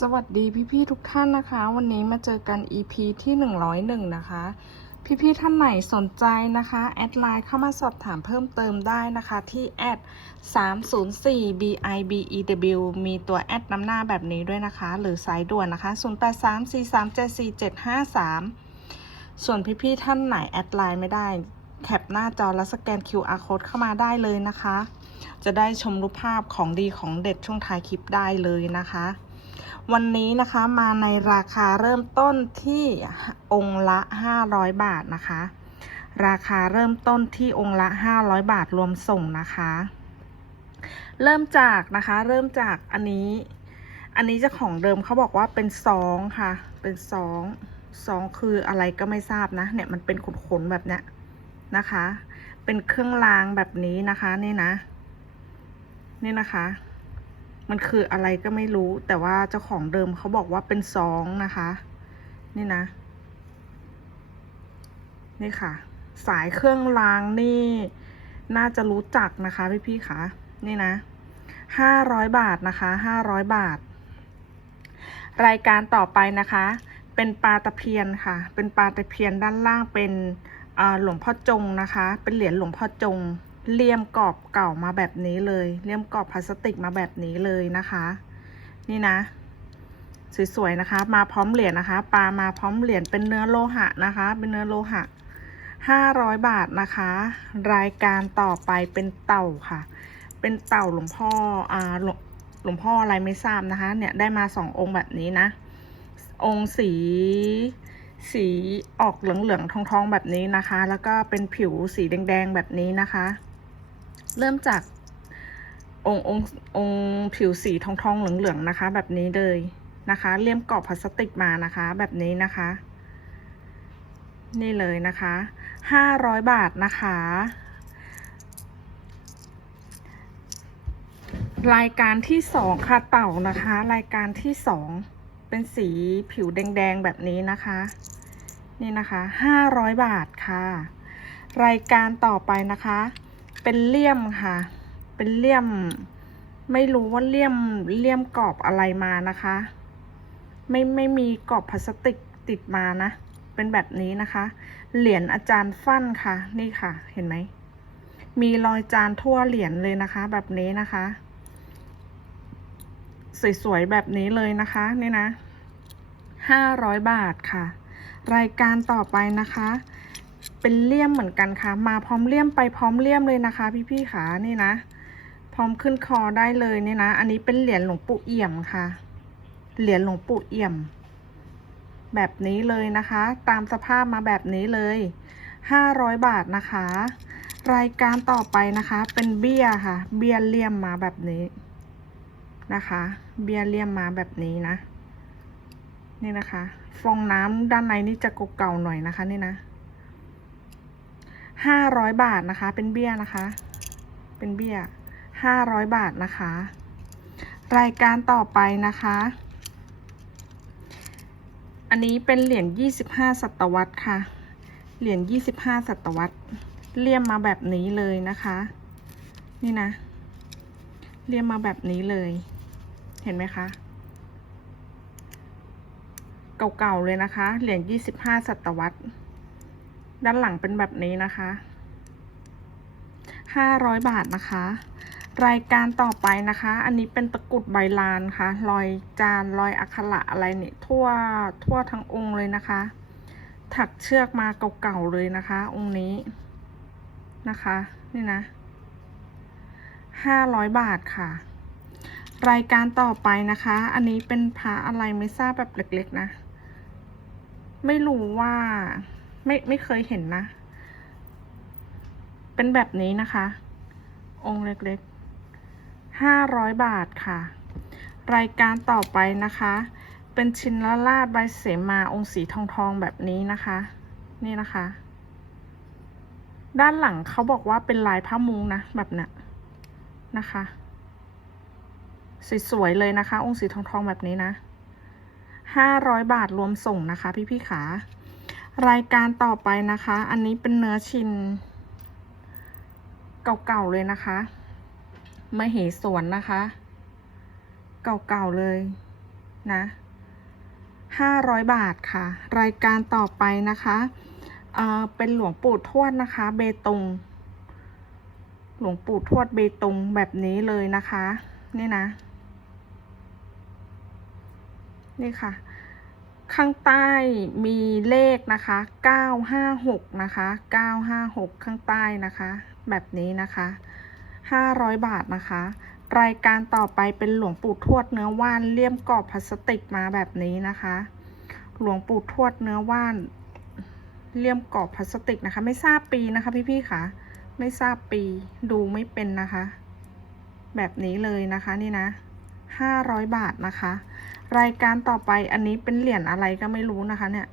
สวัสดีพี่ๆทุกท่านนะคะ วันนี้มาเจอกัน EP ที่ 101 นะคะ พี่ๆท่านไหนสนใจนะคะ แอดไลน์เข้ามาสอบถามเพิ่มเติมได้นะคะที่แอด304 bibew มีตัวแอดนำหน้าแบบนี้ด้วยนะคะ หรือสายด่วนนะคะ 0834374753 ส่วนพี่ๆท่านไหนแอดไลน์ไม่ได้ แคปหน้าจอแล้วสแกน QR code เข้ามาได้เลยนะคะ จะได้ชมรูปภาพของดีของเด็ดช่วงท้ายคลิปได้เลยนะคะ วันนี้นะคะมาในราคาเริ่มต้นที่องค์ละ 500 บาทนะคะ ราคาเริ่มต้นที่องค์ละ 500 บาทรวมส่งนะคะ เริ่มจากนะคะเริ่มจากอันนี้ อันนี้จ้าของเดิมเขาบอกว่าเป็นซองค่ะ เป็นซองซองคืออะไรก็ไม่ทราบนะเนี่ยมันเป็นขนๆแบบเนี้ยนะคะ เป็นเครื่องรางแบบนี้นะคะนี่นะ นี่นะคะ มันคืออะไรก็ไม่รู้ แต่ว่าเจ้าของเดิมเขาบอกว่าเป็นซองนะคะ นี่นะ นี่ค่ะ สายเครื่องรางนี่ น่าจะรู้จักนะคะพี่พี่คะนี่นะห้าร้อยบาทนะคะห้าร้อยบาท รายการต่อไปนะคะ เป็นปลาตะเพียนค่ะ เป็นปลาตะเพียนด้านล่างเป็นอ่าหลวงพ่อจงนะคะ เป็นเหรียญหลวงพ่อจง เลี่ยมกรอบเก่ามาแบบนี้เลย เลี่ยมกรอบพลาสติกมาแบบนี้เลยนะคะ นี่นะ สวยๆนะคะ มาพร้อมเหรียญนะคะ ปลามาพร้อมเหรียญเป็นเนื้อโลหะนะคะ เป็นเนื้อโลหะห้าร้อยบาทนะคะ รายการต่อไปเป็นเต่าค่ะ เป็นเต่าหลวงพ่ออ่าหลวงหลวงพ่ออะไรไม่ทราบนะคะ เนี่ยได้มาสององค์แบบนี้นะ องค์สีสีออกเหลืองๆทองๆแบบนี้นะคะ แล้วก็เป็นผิวสีแดงๆแบบนี้นะคะ เริ่มจากองค์องค์องค์ผิวสีทองทองๆเหลืองนะคะ แบบนี้เลยนะคะเลี่ยมกรอบพลาสติกมานะคะ แบบนี้นะคะ นี่เลยนะคะห้าร้อยบาทนะคะ รายการที่สองค่ะเต่านะคะ รายการที่สองเป็นสีผิวแดงๆแบบนี้นะคะ นี่นะคะห้าร้อยบาทค่ะ รายการต่อไปนะคะ เป็นเลี่ยมค่ะ เป็นเลี่ยม ไม่รู้ว่าเลี่ยมเลี่ยมกรอบอะไรมานะคะ ไม่ไม่มีกรอบพลาสติกติดมานะ เป็นแบบนี้นะคะ เหรียญอาจารย์ฟั่นค่ะ นี่ค่ะ เห็นไหม มีรอยจานทั่วเหรียญเลยนะคะ แบบนี้นะคะ สวยๆแบบนี้เลยนะคะ นี่นะห้าร้อยบาทค่ะ รายการต่อไปนะคะ เป็นเลี่ยมเหมือนกันค่ะ มาพร้อมเลี่ยมไปพร้อมเลี่ยมเลยนะคะ พี่ๆขานี่นะ พร้อมขึ้นคอได้เลยเนี่ยนะ อันนี้เป็นเหรียญหลวงปู่เอี่ยมค่ะ เหรียญหลวงปู่เอี่ยม แบบนี้เลยนะคะ ตามสภาพมาแบบนี้เลยห้าร้อยบาทนะคะ รายการต่อไปนะคะ เป็นเบี้ยค่ะ เบี้ยเลี่ยมมาแบบนี้นะคะ เบี้ยเลี่ยมมาแบบนี้นะ นี่นะคะ ฟองน้ำด้านในนี่จะเก่าๆหน่อยนะคะ นี่นะ ห้าร้อยบาทนะคะ เป็นเบี้ยนะคะ เป็นเบี้ยห้าร้อยบาทนะคะ รายการต่อไปนะคะ อันนี้เป็นเหรียญยี่สิบห้าศตวรรษค่ะ เหรียญยี่สิบห้าศตวรรษ เลี่ยมมาแบบนี้เลยนะคะ นี่นะ เลี่ยมมาแบบนี้เลย เห็นไหมคะเก่าๆเลยนะคะ เหรียญยี่สิบห้าศตวรรษ ด้านหลังเป็นแบบนี้นะคะห้าร้อยบาทนะคะ รายการต่อไปนะคะ อันนี้เป็นตะกรุดใบลานค่ะรอยจานรอยอักขระอะไรเนี่ยทั่วทั่วทั้งองค์เลยนะคะ ถักเชือกมาเก่าๆเลยนะคะ องค์นี้นะคะ นี่นะห้าร้อยบาทค่ะ รายการต่อไปนะคะ อันนี้เป็นพระอะไรไม่ทราบแบบเล็กๆนะ ไม่รู้ว่า ไม่ไม่เคยเห็นนะ เป็นแบบนี้นะคะ องค์เล็กๆห้าร้อยบาทค่ะ รายการต่อไปนะคะ เป็นชินละลาดใบเสมาองค์สีทองทองๆแบบนี้นะคะ นี่นะคะ ด้านหลังเขาบอกว่าเป็นลายผ้ามุงนะ แบบเนี้ยนะคะสวยๆเลยนะคะ องค์สีทองทองๆแบบนี้นะห้าร้อยบาทรวมส่งนะคะ พี่ๆขา รายการต่อไปนะคะ อันนี้เป็นเนื้อชิ้นเก่าๆเลยนะคะมเหสวนนะคะ เก่าๆเลยนะห้าร้อยบาทค่ะ รายการต่อไปนะคะเอ่อเป็นหลวงปู่ทวดนะคะ เบตง หลวงปู่ทวดเบตงแบบนี้เลยนะคะ นี่นะ นี่ค่ะ ข้างใต้มีเลขนะคะ 956 นะคะ 956 ข้างใต้นะคะ แบบนี้นะคะ 500 บาทนะคะ รายการต่อไปเป็นหลวงปู่ทวดเนื้อว่านเลี่ยมกรอบพลาสติกมาแบบนี้นะคะ หลวงปู่ทวดเนื้อว่านเลี่ยมกรอบพลาสติกนะคะ ไม่ทราบปีนะคะพี่ๆค่ะ ไม่ทราบปีดูไม่เป็นนะคะ แบบนี้เลยนะคะนี่นะ 500 บาทนะคะ รายการต่อไปอันนี้เป็นเหรียญอะไรก็ไม่รู้นะคะ เนี่ย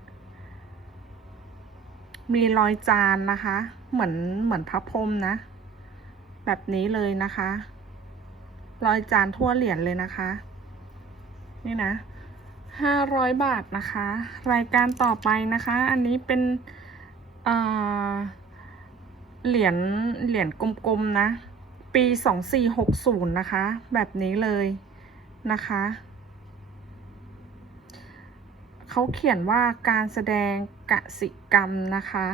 มีรอยจานนะคะ เหมือนเหมือนพระพรมนะ แบบนี้เลยนะคะ รอยจานทั่วเหรียญเลยนะคะ นี่นะห้าร้อยบาทนะคะ รายการต่อไปนะคะ อันนี้เป็นเอ่อเหรียญเหรียญกลมๆนะ ปีสองสี่หกศูนย์นะคะ แบบนี้เลย นะคะ เขาเขียนว่าการแสดงกสิกรรมนะคะ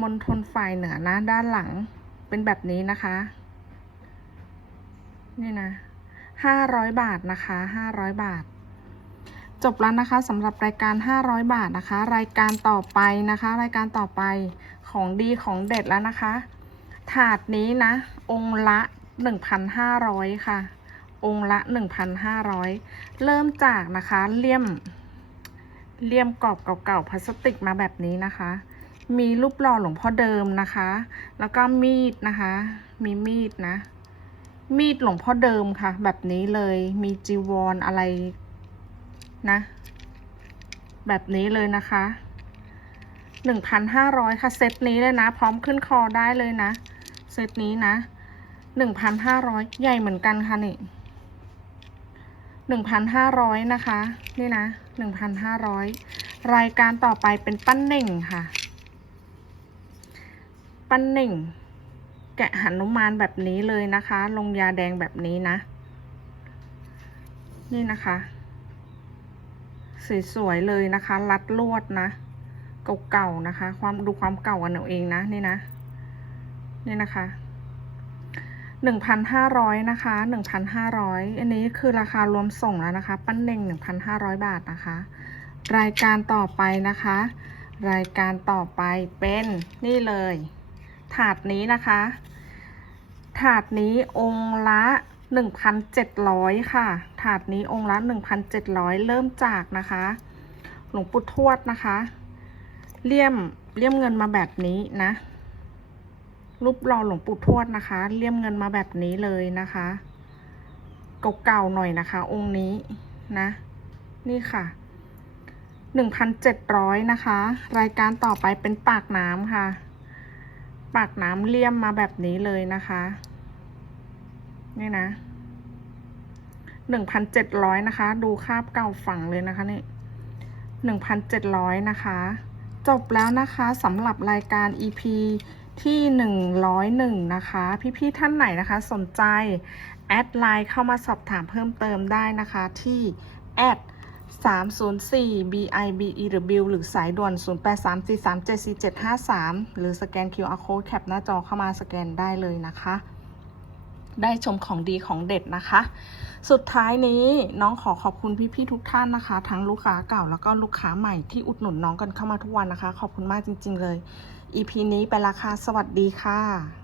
มณฑลฝ่ายเหนือนะด้านหลังเป็นแบบนี้นะคะ นี่นะห้าร้อยบาทนะคะห้าร้อยบาท จบแล้วนะคะสำหรับรายการ500บาทนะคะ รายการต่อไปนะคะ รายการต่อไปของดีของเด็ดแล้วนะคะ ถาดนี้นะ องค์ละ1,500ค่ะ องค์ละ 1,500 เริ่มจากนะคะเลี่ยมเลี่ยมกรอบเก่าๆพลาสติกมาแบบนี้นะคะ มีรูปหล่อหลวงพ่อเดิมนะคะ แล้วก็มีดนะคะ มีมีดนะ มีดหลวงพ่อเดิมค่ะ แบบนี้เลย มีจีวรออะไรนะ แบบนี้เลยนะคะหนึ่งพันห้าร้อยค่ะเซตนี้เลยนะ พร้อมขึ้นคอได้เลยนะ เซตนี้นะหนึ่งพันห้าร้อยใหญ่เหมือนกันค่ะนี่ หนึ่งพันห้าร้อยนะคะ นี่นะหนึ่งพันห้าร้อยรายการต่อไปเป็นปั้นเน่งค่ะ ปั้นเน่ง แกะหนุมานแบบนี้เลยนะคะ ลงยาแดงแบบนี้นะ นี่นะคะ สวยๆเลยนะคะ รัดลวดนะ เก่าๆนะคะ ความดูความเก่ากันเอาเองนะ นี่นะ นี่นะคะ หนึ่งพันห้าร้อยนะคะหนึ่งพันห้าร้อยอันนี้คือราคารวมส่งแล้วนะคะ ปั้นเน่งหนึ่งพันห้าร้อยบาทนะคะ รายการต่อไปนะคะ รายการต่อไปเป็นนี่เลย ถาดนี้นะคะ ถาดนี้องค์ละ1,700 ค่ะ ถาดนี้องค์ละ 1,700 เริ่มจากนะคะ หลวงปู่ทวดนะคะ เลี่ยม เลี่ยมเงินมาแบบนี้นะ รูปหล่อหลวงปู่ทวดนะคะ เลี่ยมเงินมาแบบนี้เลยนะคะ เก่าๆหน่อยนะคะ องค์นี้นะ นี่ค่ะ1,700นะคะ รายการต่อไปเป็นปากน้ำค่ะ ปากน้ำเลี่ยมมาแบบนี้เลยนะคะ นี่นะหนึ่งพันเจ็ดร้อยนะคะ ดูคาบเก่าฝั่งเลยนะคะนี่หนึ่งพันเจ็ดร้อยนะคะ จบแล้วนะคะสำหรับรายการ EP ที่หนึ่งร้อยหนึ่งนะคะ พี่ ๆ ท่านไหนนะคะ สนใจ แอดไลน์เข้ามาสอบถามเพิ่มเติมได้นะคะที่แอด304 BIBE หรือ Bill หรือสายด่วน 0834374753 หรือสแกน QR code แคปหน้าจอเข้ามาสแกนได้เลยนะคะ ได้ชมของดีของเด็ดนะคะ สุดท้ายนี้น้องขอขอบคุณพี่ๆทุกท่านนะคะ ทั้งลูกค้าเก่าแล้วก็ลูกค้าใหม่ที่อุดหนุนน้องกันเข้ามาทุกวันนะคะ ขอบคุณมากจริง ๆ เลย EP นี้ไปละค่ะ สวัสดีค่ะ